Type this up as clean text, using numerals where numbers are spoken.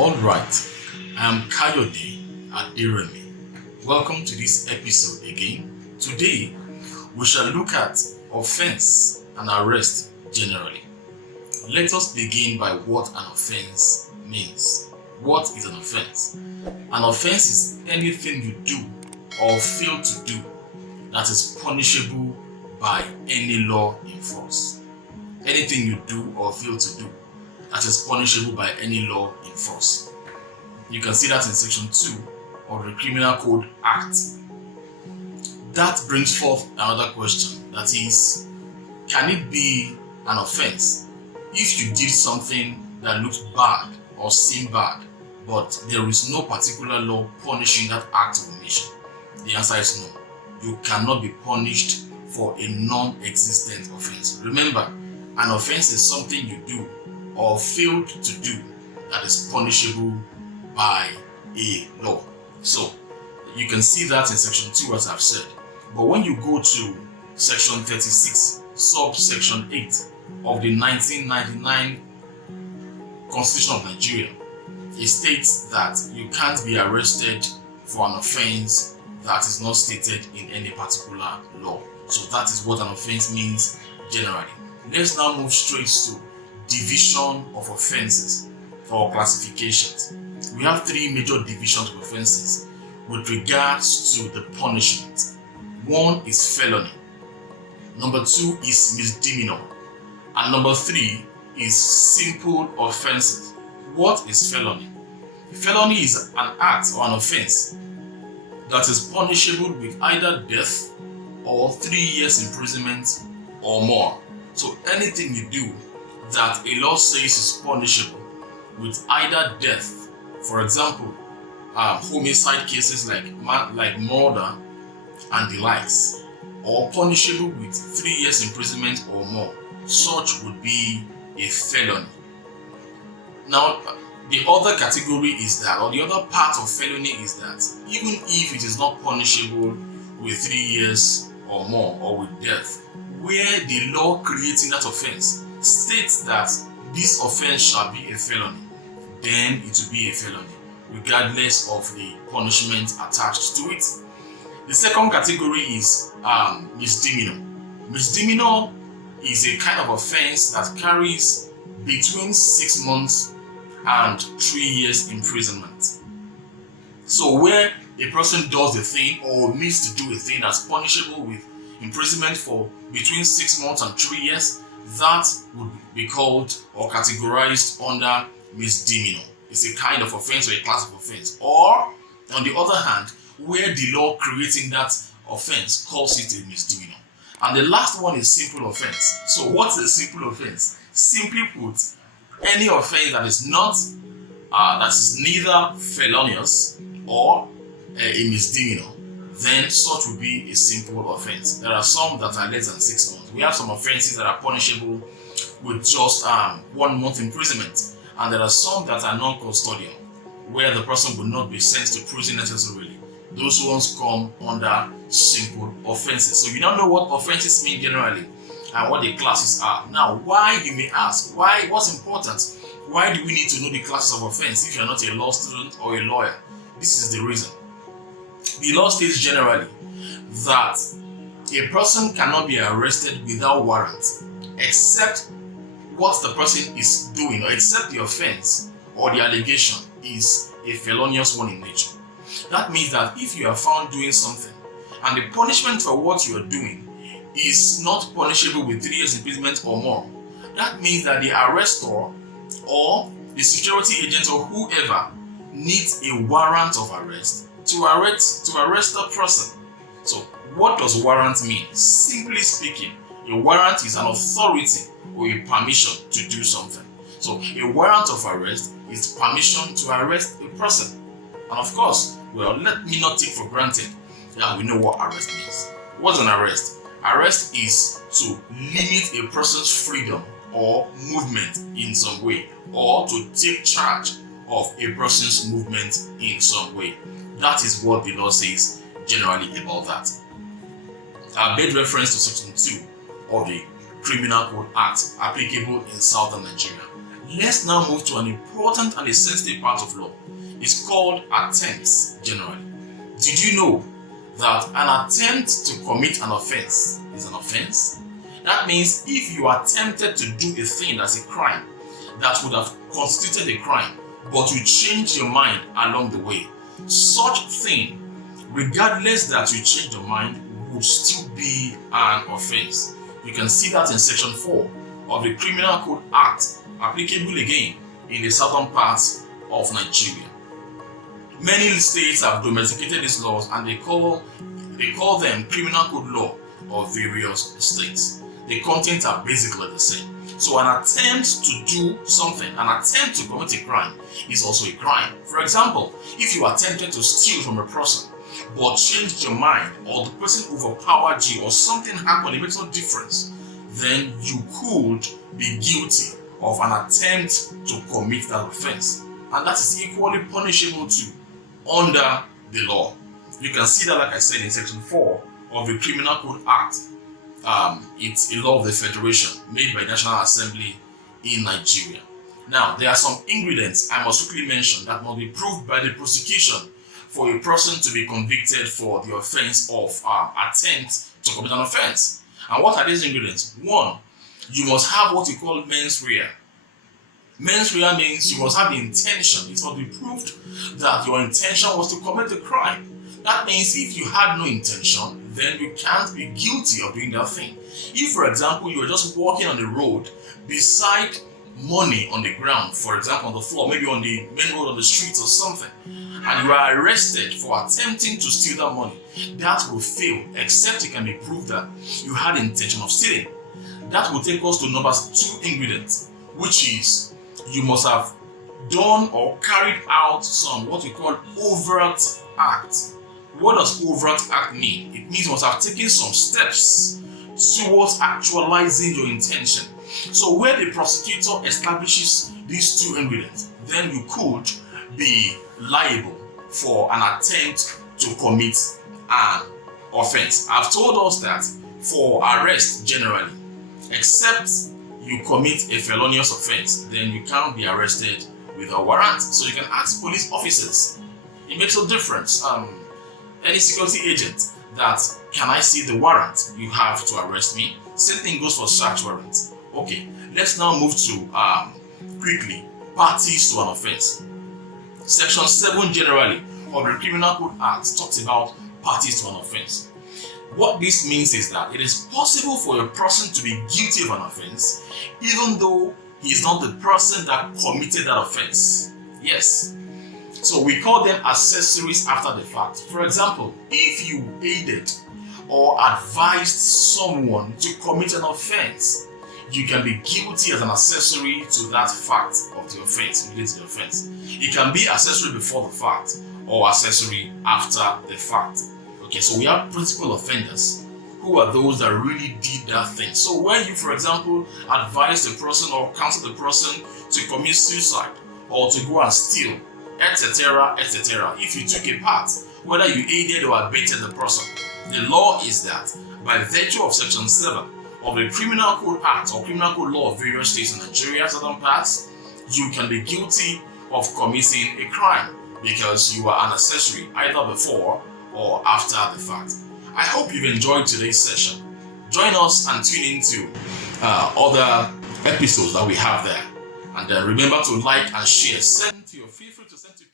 Alright, I am Kayode Aderemi. Welcome to this episode again. Today, we shall look at offense and arrest generally. Let us begin by what an offense means. What is an offense? An offense is anything you do or fail to do that is punishable by any law in force. Anything you do or fail to do that is punishable by any law in force. You can see that in section 2 of the Criminal Code Act. That brings forth another question, that is, can it be an offense if you did something that looks bad or seemed bad, but there is no particular law punishing that act of omission? The answer is no. You cannot be punished for a non-existent offense. Remember, an offense is something you do or failed to do that is punishable by a law. So you can see that in section 2, as I've said. But when you go to section 36, subsection 8 of the 1999 Constitution of Nigeria, it states that you can't be arrested for an offense that is not stated in any particular law. So that is what an offense means generally. Let's now move straight to division of offenses or classifications. We have 3 major divisions of offenses with regards to the punishment. 1 is felony, number 2 is misdemeanor, and number 3 is simple offenses. What is felony? Felony is an act or an offense that is punishable with either death or 3 years imprisonment or more. So anything you do that a law says is punishable with either death, for example, homicide cases like murder and the likes, or punishable with 3 years imprisonment or more, such would be a felony. Now, the other category is that, or the other part of felony is that, even if it is not punishable with 3 years or more or with death, where the law creating that offense states that this offense shall be a felony, then it will be a felony, regardless of the punishment attached to it. The second category is misdemeanor. Misdemeanor is a kind of offense that carries between 6 months and 3 years imprisonment. So where a person does a thing or needs to do a thing that's punishable with imprisonment for between 6 months and 3 years, that would be called or categorized under misdemeanor. It's a kind of offense or a class of offense. Or, on the other hand, where the law creating that offense calls it a misdemeanor. And the last one is simple offense. So what's a simple offense? Simply put, any offense that is not, that is neither felonious or a misdemeanor, then such would be a simple offense. There are some that are less than 6 months. We have some offenses that are punishable with just 1 month imprisonment, and there are some that are non-custodial, where the person will not be sent to prison necessarily. Those ones come under simple offenses. So you don't know what offenses mean generally and what the classes are. Now, why, you may ask, what's important? Why do we need to know the classes of offense if you're not a law student or a lawyer? This is the reason. The law states generally that a person cannot be arrested without warrant except what the person is doing, or except the offense or the allegation is a felonious one in nature. That means that if you are found doing something and the punishment for what you are doing is not punishable with 3 years imprisonment or more, that means that the arrestor or the security agent or whoever needs a warrant of arrest to arrest the person. So what does warrant mean? Simply speaking, a warrant is an authority or a permission to do something. So a warrant of arrest is permission to arrest a person. And of course, well, let me not take for granted that we know what arrest means. What's an arrest? Arrest is to limit a person's freedom or movement in some way, or to take charge of a person's movement in some way. That is what the law says generally about that. I made reference to section 2 of the Criminal Code Act applicable in southern Nigeria. Let's now move to an important and a sensitive part of law. It's called attempts generally. Did you know that an attempt to commit an offense is an offense? That means if you attempted to do a thing that's a crime that would have constituted a crime, but you changed your mind along the way, such thing, regardless that you changed your mind, would still be an offense. You can see that in section 4 of the Criminal Code Act, applicable again in the southern parts of Nigeria. Many states have domesticated these laws and they call them criminal code law of various states. The contents are basically the same. So an attempt to do something, an attempt to commit a crime is also a crime. For example, if you attempted to steal from a person but changed your mind, or the person overpowered you, or something happened, it makes no difference, then you could be guilty of an attempt to commit that offense. And that is equally punishable too under the law. You can see that, like I said, in section 4 of the Criminal Code Act. It's a law of the Federation made by the National Assembly in Nigeria. Now, there are some ingredients I must quickly mention that must be proved by the prosecution for a person to be convicted for the offense of attempt to commit an offense. And what are these ingredients? 1, you must have what we call mens rea. Mens rea means you must have the intention. It must be proved that your intention was to commit the crime. That means if you had no intention, then you can't be guilty of doing that thing. If, for example, you were just walking on the road beside money on the ground, for example, on the floor, maybe on the main road, on the streets or something, and you are arrested for attempting to steal that money, that will fail, except it can be proved that you had the intention of stealing. That will take us to number 2 ingredient, which is you must have done or carried out some what we call overt act. What does overt act mean? It means you must have taken some steps towards actualizing your intention. So where the prosecutor establishes these 2 ingredients, then you could be liable for an attempt to commit an offense. I've told us that for arrest generally, except you commit a felonious offense, then you can't be arrested with a warrant. So you can ask police officers. It makes no difference. Any security agent that, can I see the warrant you have to arrest me? Same thing goes for search warrants. Okay, let's now move to quickly parties to an offense. Section 7 generally of the Criminal Code Act talks about parties to an offense. What this means is that it is possible for a person to be guilty of an offense even though he is not the person that committed that offense. Yes. So we call them accessories after the fact. For example, if you aided or advised someone to commit an offense, you can be guilty as an accessory to that fact of the offense, related to the offense. It can be accessory before the fact or accessory after the fact. Okay, so we have principal offenders, who are those that really did that thing. So when you, for example, advise the person or counsel the person to commit suicide or to go and steal, etc., etc., if you took a part, whether you aided or abetted the person, the law is that by virtue of section 7 of the Criminal Code Act or Criminal Code Law of various states in Nigeria, certain parts, you can be guilty of committing a crime because you are an accessory either before or after the fact. I hope you've enjoyed today's session. Join us and tune into other episodes that we have there. And remember to like and share. Feel free to send to